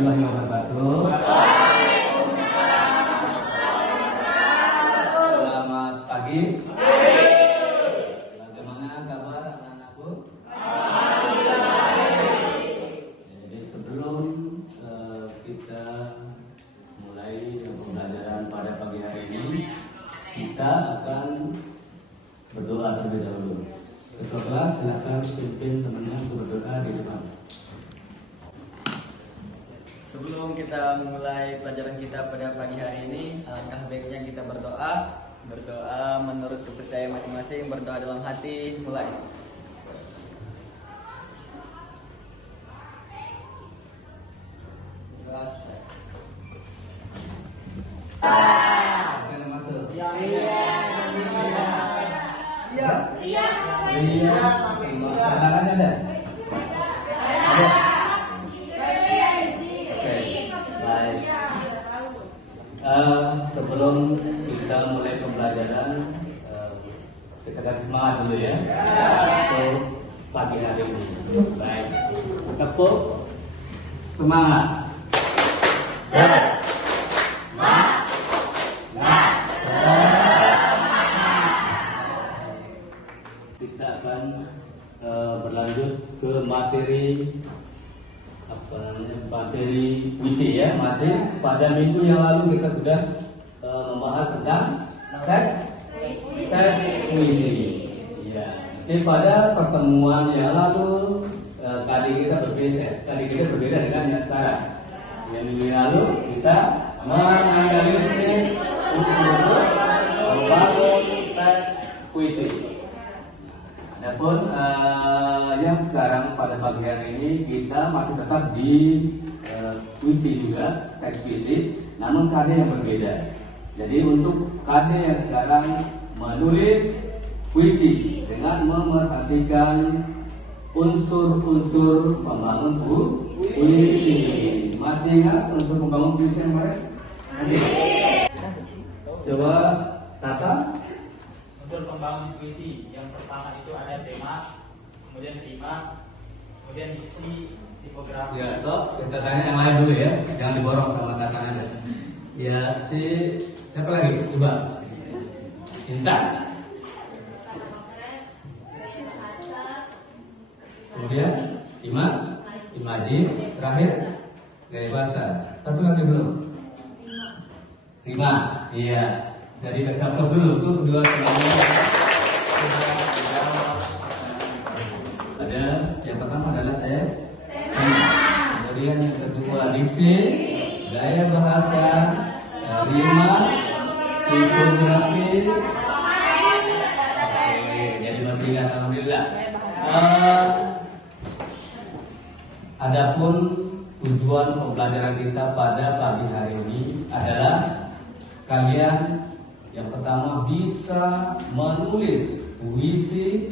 warahmatullahi wabarakatuh. Selamat pagi. Bagaimana kabar anak-anakku? Jadi sebelum kita mulai pembelajaran pada pagi hari ini, kita akan berdoa terlebih dahulu. Ketua kelas silakan pimpin temannya berdoa di depan. Sebelum kita memulai pelajaran kita pada pagi hari ini, alangkah baiknya kita berdoa. Berdoa menurut kepercayaan masing-masing, berdoa dalam hati, mulai. Sebelum kita mulai pembelajaran, kita kasih semangat dulu ya untuk pagi hari ini. Baik, tepuk semangat. Kita akan berlanjut ke materi materi puisi ya. Masih pada minggu yang lalu kita sudah membahas tentang teks puisi. Ya. Jadi pada pertemuan yang lalu kali kita berbeda dengan yang sekarang. Yang minggu yang lalu kita menganalisis untuk membangun teks puisi. Adapun yang sekarang pada pagi hari ini kita masih tetap di puisi juga, teks puisi, namun karya yang berbeda. Jadi untuk karya yang sekarang menulis puisi dengan memerhatikan unsur-unsur pembangun puisi. Masih ingat unsur pembangun puisi yang kemarin? Coba Tata. Unsur pembangun puisi yang pertama itu ada tema, kemudian rima, kemudian diksi, tipografi. Ya, toh kita tanya yang lain dulu ya, jangan diborong sama Tata aja. Ya, siapa lagi? Coba. Intan. Kemudian Imaji, terakhir gaya bahasa. Satu lagi belum? Rima. Iya. Jadi kita hapus dulu tuh kedua semuanya. Ada yang pertama adalah kemudian yang kedua diksi, gaya bahasa, rima, tipografi. Oke, jadi masih ingat, alhamdulillah. Adapun tujuan pembelajaran kita pada pagi hari ini adalah kalian yang pertama bisa menulis puisi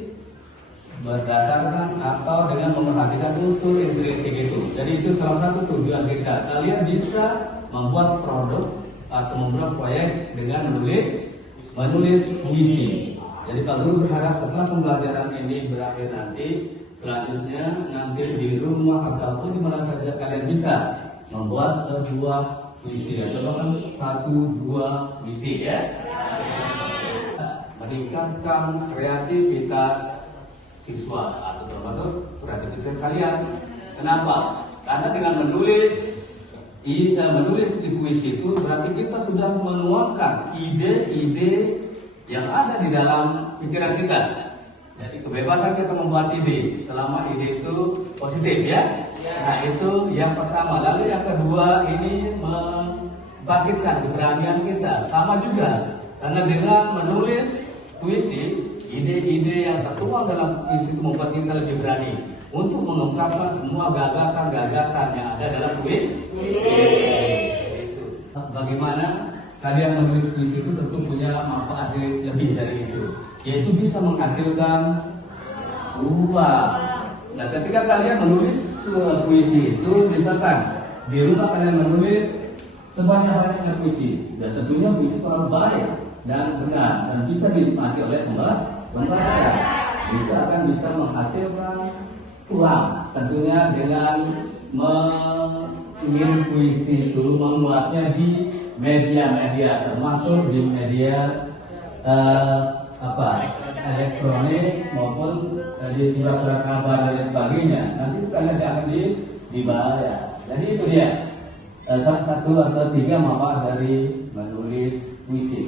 berdasarkan atau dengan memerhatikan unsur intrinsik itu. Jadi itu salah satu tujuan kita. Kalian bisa membuat produk atau membuat proyek dengan menulis puisi. Jadi Pak Guru berharap setelah pembelajaran ini berakhir nanti, selanjutnya nanti di rumah ataupun di mana saja kalian bisa membuat sebuah puisi. Coba kan 1-2 puisi ya. Meningkatkan kreativitas siswa atau termasuk kreativitas kalian. Kenapa? Karena dengan menulis di puisi itu berarti kita sudah menuangkan ide-ide yang ada di dalam pikiran kita. Jadi kebebasan kita membuat ide selama ide itu positif ya. Nah itu yang pertama. Lalu yang kedua ini membangkitkan keberanian kita. Sama juga karena dengan menulis puisi, ide-ide yang tertuang dalam puisi itu membuat kita lebih berani untuk mengungkapkan semua gagasan-gagasan yang ada dalam puisi. Bagaimana kalian menulis puisi itu tentu punya manfaat lebih dari itu, yaitu bisa menghasilkan uang. Nah, ketika kalian menulis puisi itu, misalkan di rumah kalian menulis sebanyak-banyaknya puisi, dan tentunya puisi kalau baik dan benar dan bisa dinikmati oleh pembaca, itu akan bisa menghasilkan uang, tentunya dengan ingin puisi itu membuatnya di media-media, termasuk di media elektronik maupun di surat-surat kabar dan sebagainya. Nanti karena jangan dibayar. Jadi itu dia salah satu atau 3 manfaat dari menulis puisi.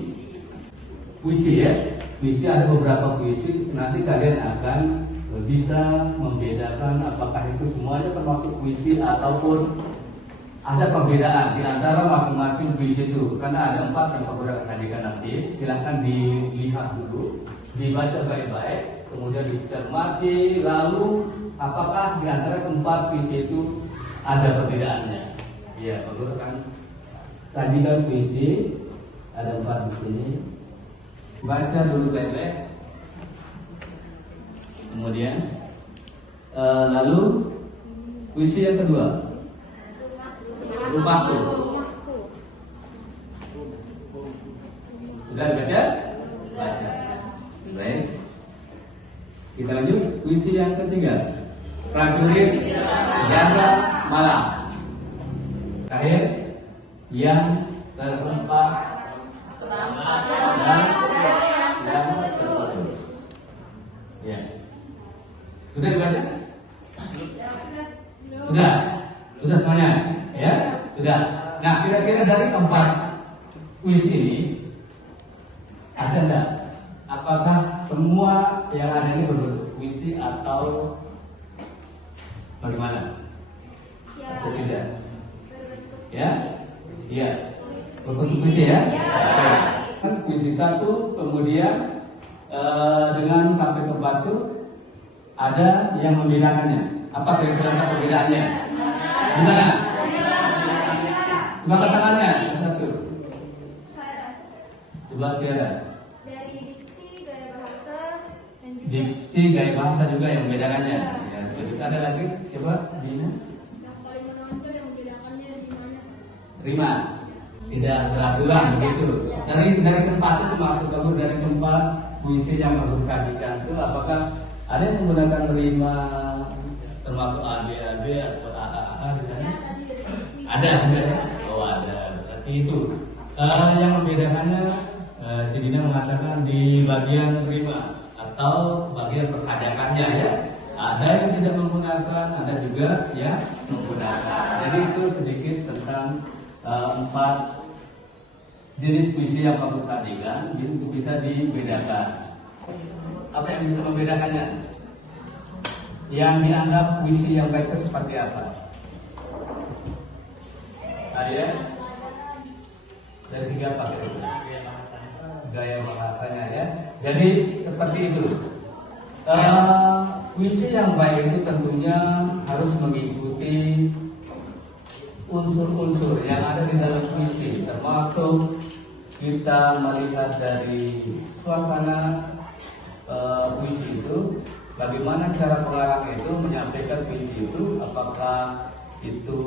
Puisi ya, puisi ada beberapa puisi. Nanti kalian akan bisa membedakan apakah itu semuanya termasuk puisi ataupun ada perbedaan di antara masing-masing puisi itu. Karena ada 4 yang Pak akan sajikan nanti. Silahkan dilihat dulu, dibaca baik-baik, kemudian dicermati, lalu apakah di antara 4 puisi itu ada perbedaannya. Iya, Pak Guru akan sajikan puisi, ada 4 di sini. Baca dulu baik-baik. Kemudian lalu puisi yang kedua, Rumahku. Sudah baca? Baca. Baik. Kita lanjut puisi yang ketiga, Prajurit Jaga Malam. Terakhir, yang terempat dan yang tertutup. Ya. Sudah dibaca? Sudah semuanya? Ya, sudah. Nah, kira-kira dari 4 puisi ini ada enggak? Apakah semua yang ada ini berbentuk puisi atau bagaimana? Atau tidak? Ya? Iya. Berbentuk puisi ya? Puisi 1, kemudian dengan sampai ke batu ada yang membedakannya. Apa kira-kira perbedaannya? Gimana? Coba tangannya satu. Coba Tiara. Dari diksi, gaya bahasa, dan juga Diksi, gaya bahasa juga yang membedakannya. Ya, betul. Ada lagi? Coba Dina. yang paling menonjol yang membedakannya di mana? Rima. Tidak berulang begitu. Dari tempat itu maksud kamu dari tempat puisi yang baru sajikan itu apakah ada yang menggunakan rima termasuk ABAB atau AA di sana? Ada. Oh ada. Berarti itu yang membedakannya. Cidina mengatakan di bagian rima atau bagian persajakannya ya. Ada yang tidak menggunakan, ada juga yang menggunakan. Jadi itu sedikit tentang 4 jenis puisi yang kamu sajikan, itu bisa dibedakan. Apa yang bisa membedakannya? Yang dianggap puisi yang baik itu seperti apa? Ada? Dari segi apa? Gaya bahasanya ya. Jadi seperti itu. Puisi yang baik itu tentunya harus mengikuti unsur-unsur yang ada di dalam puisi, termasuk kita melihat dari suasana puisi itu, bagaimana cara pengarang itu menyampaikan puisi itu, apakah itu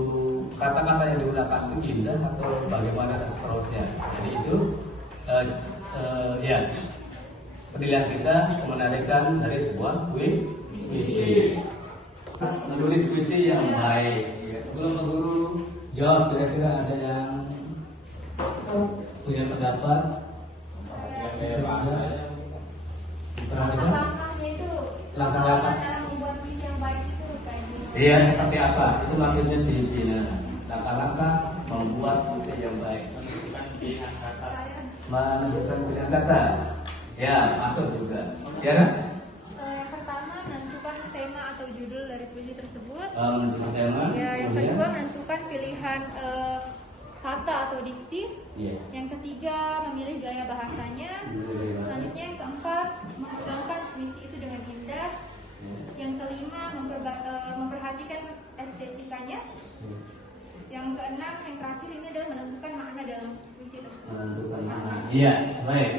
kata-kata yang digunakan itu indah atau bagaimana dan seterusnya. Jadi itu ya penilaian kita menarikkan dari sebuah puisi. Menulis puisi yang baik. Sebelum Pak Guru jawab, kira-kira ada yang punya pendapat? Langkah-langkahnya itu Langkah-langkah. cara membuat puisi yang baik itu kayak gini. Iya, seperti apa? Itu maksudnya sih Tina. Langkah-langkah membuat puisi yang baik. Menentukan pilihan kata. Menentukan pilihan kata. Ya, masuk juga. Ya kan? Yang pertama menentukan tema atau judul dari puisi tersebut. Menentukan tema. Ya, yang kemudian? kedua menentukan pilihan kata atau diksi. Iya. Yang ketiga memilih gaya bahasanya. Selanjutnya yang keempat mengembangkan puisi itu dengan indah. Yang kelima memperhatikan estetikanya. Yang keenam, yang terakhir ini adalah menentukan makna dalam puisi tersebut. Menentukan makna. Iya, baik.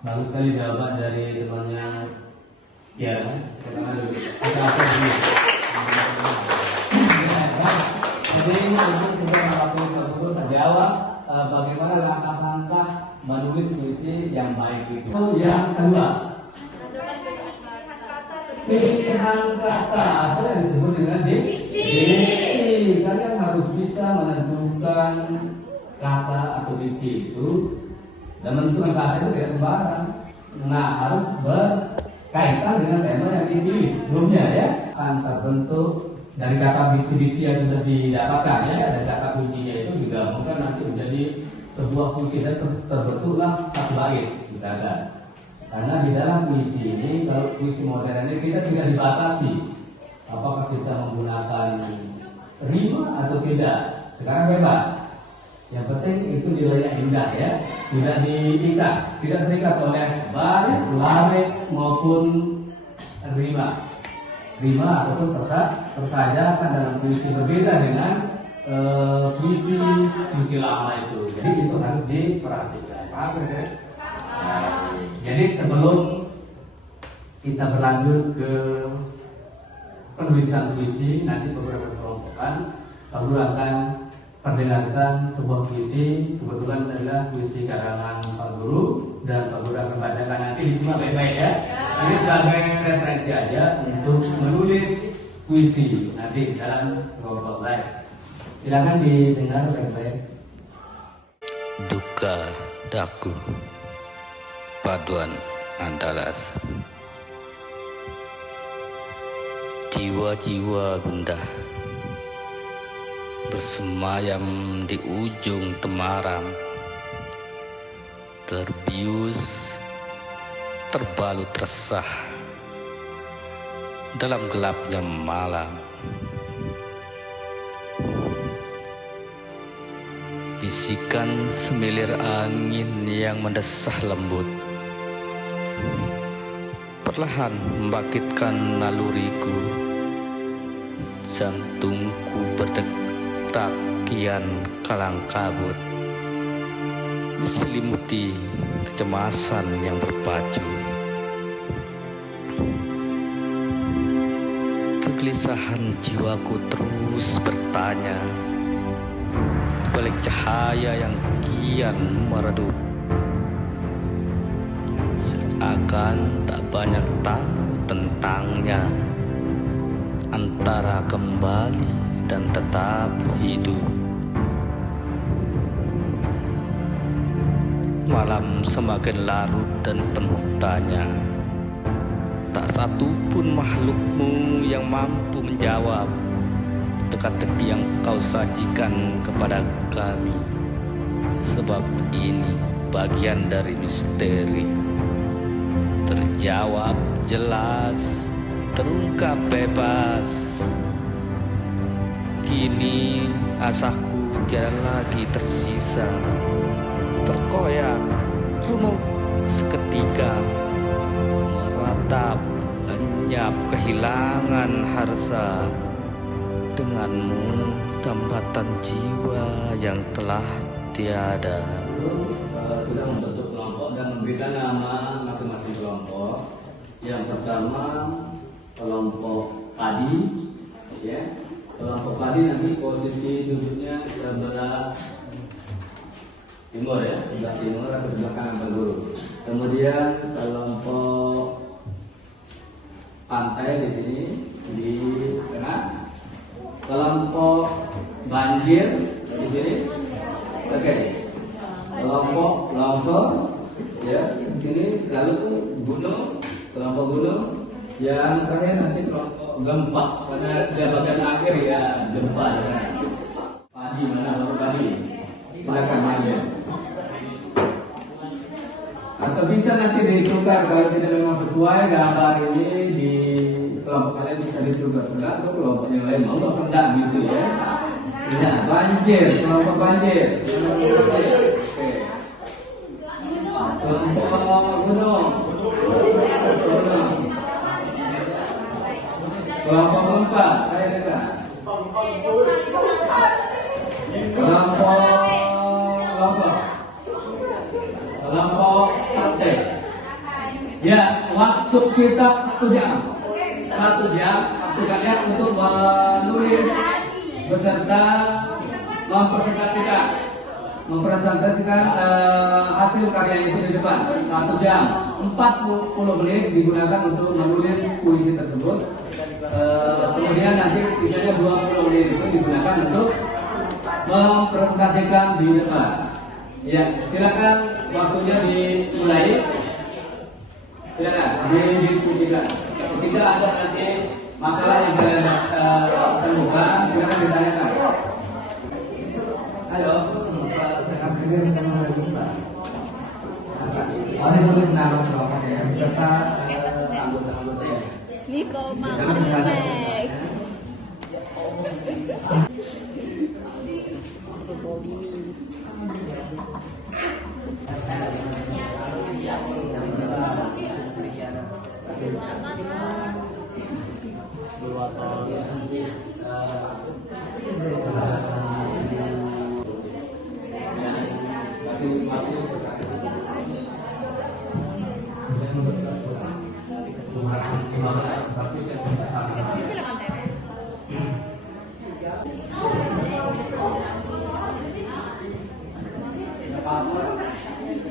Bagus sekali jawaban dari temannya Tiara. Kita dulu. Kita akan dulu. Jadi ini kita melakukan jawab bagaimana langkah-langkah menulis puisi yang baik itu. Yang kedua, Menentukan pilihan kata atau diksi. pilihan kata atau yang disebut dengan diksi. Kalian harus bisa bisa menentukan kata atau diksi itu dan menentukan kata itu tidak sembarang. Nah, harus berkaitan dengan tema yang dipilih sebelumnya ya. Akan terbentuk dari kata diksi-diksi yang sudah didapatkan ya, dan kata kuncinya itu digabungkan nanti menjadi sebuah puisi dan terbentuklah satu bait misalkan. Karena di dalam puisi ini, kalau puisi modern ini kita tidak dibatasi apakah kita menggunakan rima atau tidak. Sekarang bebas. Yang penting itu nilainya indah ya, tidak diikat, tidak terikat oleh baris, larik maupun rima ataupun persajakan dalam puisi, berbeda dengan puisi lama itu. Jadi itu harus diperhatikan. Paham ya? Jadi sebelum kita berlanjut ke penulisan puisi, nanti beberapa kelompokan Pak Guru akan perdengarkan sebuah puisi, kebetulan adalah puisi karangan Pak Guru, dan Pak Guru akan bacakan nanti disimak baik-baik ya. Ini sebagai referensi aja untuk menulis puisi nanti dalam kelompok lain. Silakan didengar baik-baik. Duka daku, paduan andalas, jiwa-jiwa gundah bersemayam di ujung temaram, terbius, terbalut resah dalam gelapnya malam. Bisikan semilir angin yang mendesah lembut perlahan membangkitkan naluriku. Jantungku berdetak kian kalang kabut, diselimuti kecemasan yang berpacu. Kegelisahan jiwaku terus bertanya di balik cahaya yang kian meredup. Seakan tak banyak tahu tentangnya, antara kembali dan tetap hidup. Malam semakin larut dan penuh tanya, tak satu pun makhlukmu yang mampu menjawab teka-teki yang kau sajikan kepada kami. Sebab ini bagian dari misteri, terjawab jelas, terungkap bebas. Kini asaku tiada lagi tersisa, terkoyak remuk seketika, meratap lenyap kehilangan harsa. Denganmu tambatan jiwa yang telah tiada. Sudah membentuk kelompok dan memberikan nama masing-masing kelompok. Yang pertama kelompok padi, ya. Kelompok padi nanti posisi duduknya sebelah timur ya, sebelah timur atau sebelah kanan Pak Guru. Kemudian kelompok pantai di sini di tengah. Kelompok banjir di sini. Oke. Kelompok longsor ya di sini, lalu gunung, kelompok gunung. Yang terakhir nanti kelompok gempa, karena sudah bagian akhir ya gempa ya. Padi mana kelompok padi? Silakan aja. Atau bisa nanti ditukar kalau tidak memang sesuai gambar ini di kelompok kalian bisa ditukar sebelah atau kelompok yang lain mau nggak rendah gitu ya. Ya, banjir, kelompok banjir. Kelompok gunung. Kelompok gempa, saya dengar. Kelompok longsor. Kelompok Aceh. Ya, waktu kita 1 jam. 1 jam waktu kalian untuk menulis beserta mempresentasikan hasil karya itu di depan. 1 jam, 40 menit digunakan untuk menulis puisi tersebut. Kemudian nanti sisanya 20 menit itu digunakan untuk mempresentasikan di depan. Ya, silakan waktunya dimulai. Silakan didiskusikan. Ketika ada nanti masalah yang kalian temukan, silakan ditanyakan. Halo, boleh tulis nama kelompoknya beserta anggota-anggotanya. Niko Max. Silakan Teh.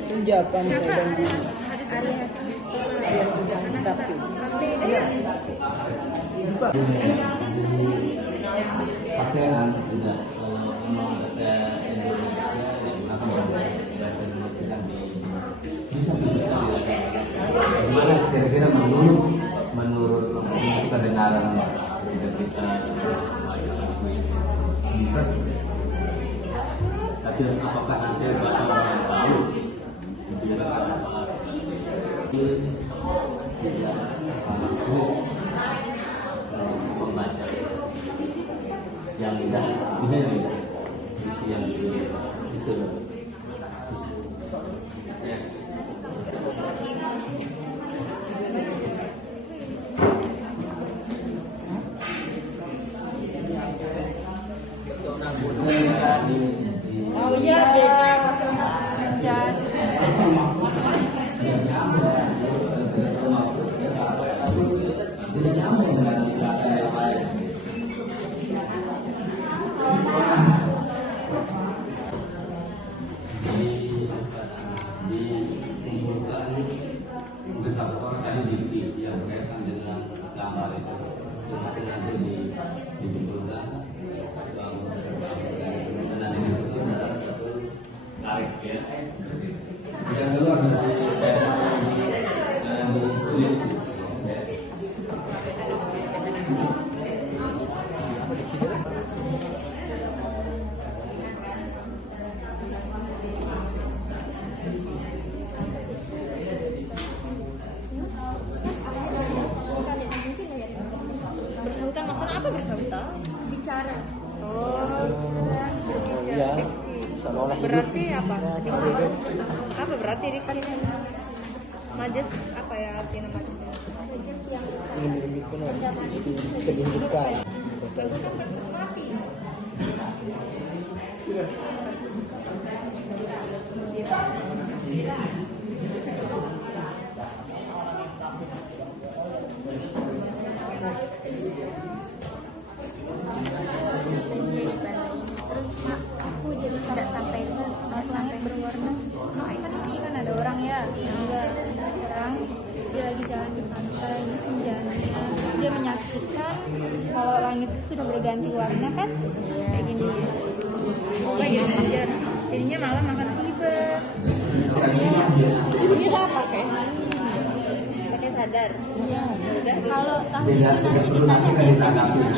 Senjapan dan Ari Hasim. tapi Pakaian juga memang ada Indonesia yang akan bahasa Indonesia gimana kira-kira menurut kedengaran kita bisa, tapi apakah nanti bakal tahu membaca yang indah, ini yang indah, sisi yang indah itu loh. Ya. oh iya bebas. Bersautan maksudnya apa bersautan? Bicara. Oh, Ya, diksi. seolah hidup. Berarti apa? Diksi. Apa berarti diksi ini? Majas apa ya artinya majas? Majas yang kehidupan. mati. Senja di balai ini terus aku jadi tidak sampai berwarna. Kan ini kan ada orang ya, ada orang dia lagi jalan di pantai ini senja. Dia menyaksikan kalau langit itu sudah berganti warna kan, kayak gini. Pokoknya jadi senja. Jadinya malam akan tiba. Dia apa pakai? Pakai sadar. Iya. Udah. Kalau tahun ini nanti ditanya temanya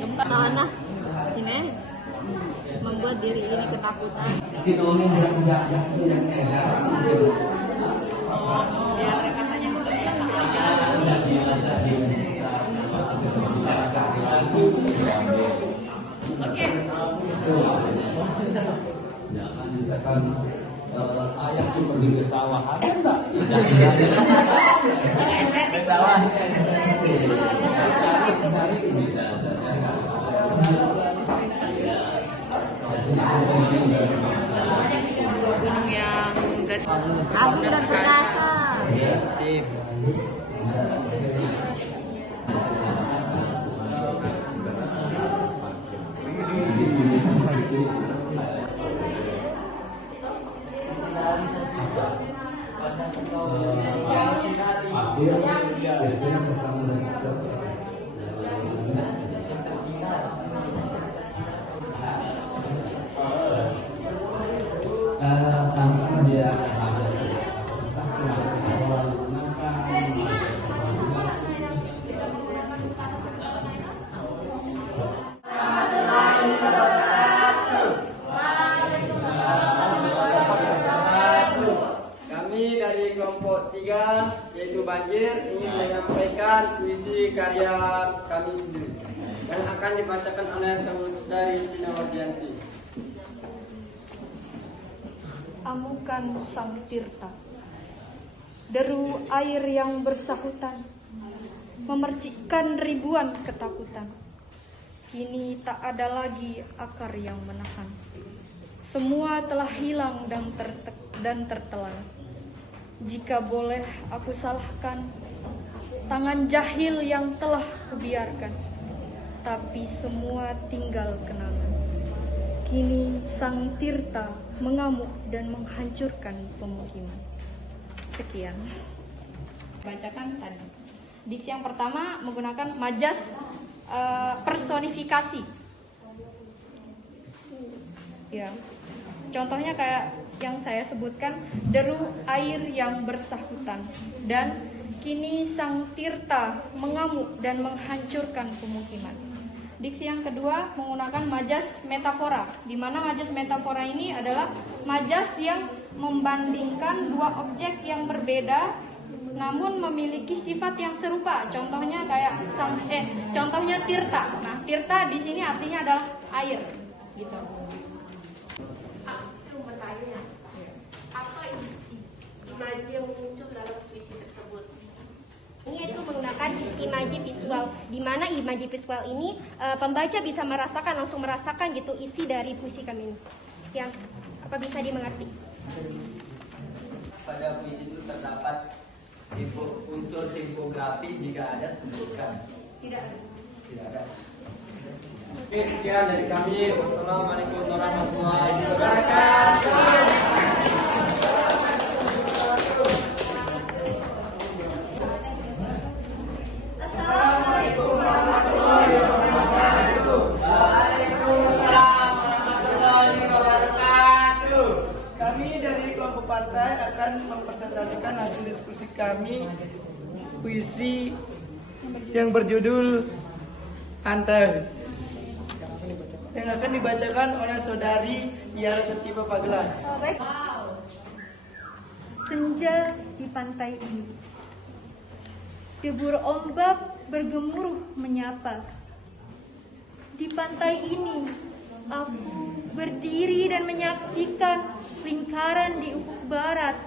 gempa tanah ini membuat diri ini ketakutan. Ya, mereka tanya Oke. Jangan misalkan ayah tuh pergi ke sawah, ada enggak? Ke sawah. Gunung yang berarti Agung dan perkasa. Sip. Akhir membacakan puisi karya kami sendiri dan akan dibacakan oleh Saudari Tina Wardianti. Amukan sang tirta, deru air yang bersahutan, memercikkan ribuan ketakutan. Kini tak ada lagi akar yang menahan. Semua telah hilang dan tertelan. Jika boleh aku salahkan tangan jahil yang telah kubiarkan, tapi semua tinggal kenangan. Kini sang tirta mengamuk dan menghancurkan pemukiman. Sekian. Bacakan tadi. Diksi yang pertama menggunakan majas personifikasi. Ya. Contohnya kayak yang saya sebutkan, deru air yang bersahutan, dan kini sang tirta mengamuk dan menghancurkan pemukiman. Diksi yang kedua menggunakan majas metafora, di mana majas metafora ini adalah majas yang membandingkan dua objek yang berbeda namun memiliki sifat yang serupa. Contohnya kayak contohnya tirta. Nah, tirta di sini artinya adalah air, gitu. Apa imaji yang muncul dalam puisi tersebut? Ini itu menggunakan imaji visual, di mana imaji visual ini pembaca bisa langsung merasakan gitu isi dari puisi kami ini. Sekian, apa bisa dimengerti? Pada puisi itu terdapat unsur tipografi, jika ada sebutkan. Tidak ada. Oke, sekian dari kami. Wassalamualaikum warahmatullahi wabarakatuh. Assalamualaikum warahmatullahi wabarakatuh. Waalaikumsalam warahmatullahi wabarakatuh. Kami dari kelompok partai akan mempresentasikan hasil diskusi kami puisi yang berjudul Antel, yang akan dibacakan oleh Saudari Yara Setipa Pagelan. Senja di pantai ini, debur ombak bergemuruh menyapa. Di pantai ini, aku berdiri dan menyaksikan lingkaran di ufuk barat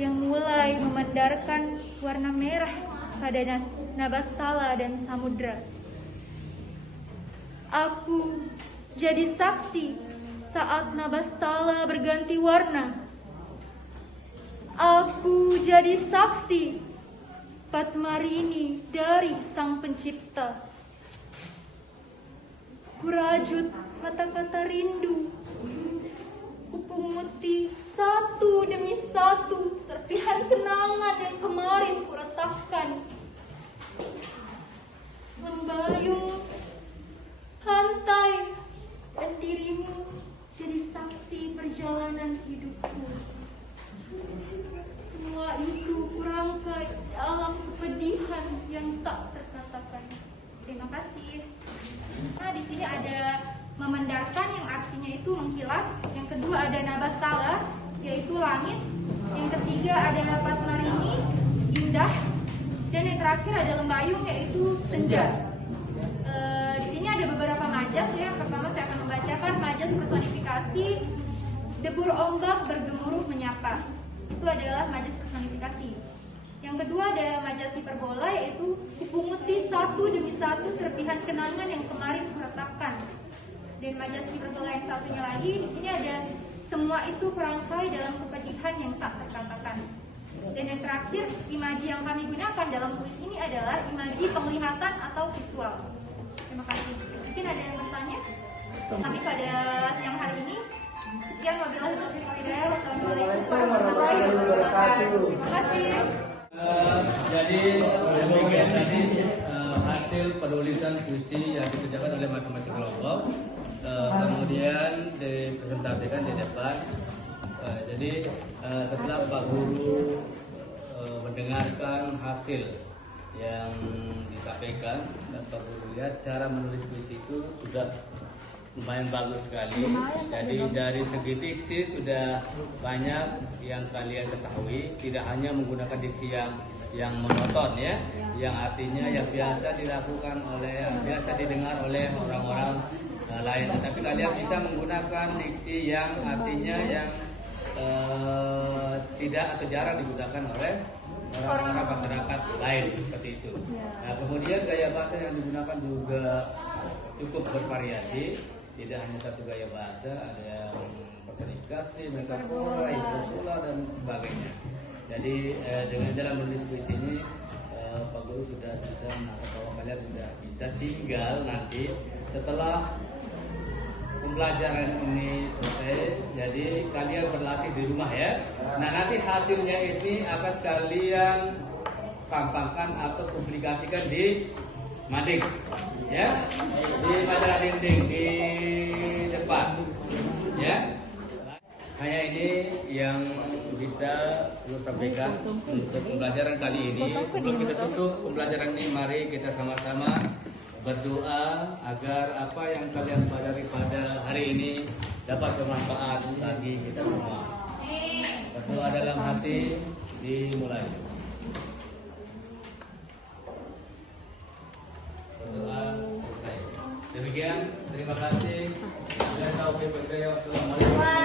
yang mulai memandarkan warna merah pada Nabastala dan samudra. Aku jadi saksi saat Nabastala berganti warna. Aku jadi saksi Padmarini dari Sang Pencipta. Kurajut kata-kata rindu, kupunguti satu demi satu serpihan kenangan yang kemarin kuretakkan. Membayung pantai dan dirimu jadi saksi perjalanan hidupku. Semua itu kurangkai dalam kepedihan yang tak terkatakan. Terima kasih. Nah, di sini ada memendarkan yang artinya itu mengkilap. Yang kedua ada Nabastala, yaitu langit. Yang ketiga ada Padmarini, indah. Dan yang terakhir ada Lembayung, yaitu senja. Di sini ada beberapa majas ya. Yang pertama saya akan membacakan majas personifikasi debur ombak bergemuruh menyapa. Itu adalah majas personifikasi. Yang kedua ada majas hiperbola, yaitu kupunguti satu demi satu serpihan kenangan yang kemarin kuretakkan. Dan majas hiperbola yang satunya lagi, di sini ada semua itu perangkai dalam kepedihan yang tak terkatakan. Dan yang terakhir, imaji yang kami gunakan dalam puisi ini adalah imaji penglihatan atau visual. Terima kasih. Mungkin ada yang bertanya? Kami pada siang hari ini, sekian wabillahi taufiq wal hidayah. Wassalamualaikum warahmatullahi wabarakatuh. Terima kasih. Jadi demikian tadi hasil penulisan puisi yang dikerjakan oleh masing-masing kelompok, kemudian dipresentasikan di depan. Jadi setelah Pak Guru mendengarkan hasil yang disampaikan, dan Pak Guru lihat cara menulis puisi itu sudah lumayan bagus sekali. Jadi dari segi diksi sudah banyak yang kalian ketahui, tidak hanya menggunakan diksi yang yang monoton ya, yang artinya yang biasa dilakukan oleh, biasa didengar oleh orang-orang lain. Tetapi kalian bisa menggunakan diksi yang artinya yang tidak atau jarang digunakan oleh orang-orang masyarakat lain seperti itu. Nah, kemudian gaya bahasa yang digunakan juga cukup bervariasi, tidak hanya satu gaya bahasa, ada yang personifikasi, metafora, hiperbola dan sebagainya. Jadi dengan jalan menulis puisi ini Pak Guru sudah bisa menangkap bahwa kalian sudah bisa, tinggal nanti setelah pembelajaran ini selesai, jadi kalian berlatih di rumah ya. Nah, nanti hasilnya ini akan kalian tampakkan atau publikasikan di mading ya, di majalah dinding di depan ya. Hanya ini yang bisa lu sampaikan untuk pembelajaran kali ini. Sebelum kita tutup pembelajaran ini, mari kita sama-sama berdoa agar apa yang kalian pelajari pada hari ini dapat bermanfaat bagi kita semua. Berdoa dalam hati dimulai. Berdoa selesai. Demikian, terima kasih. Wassalamualaikum.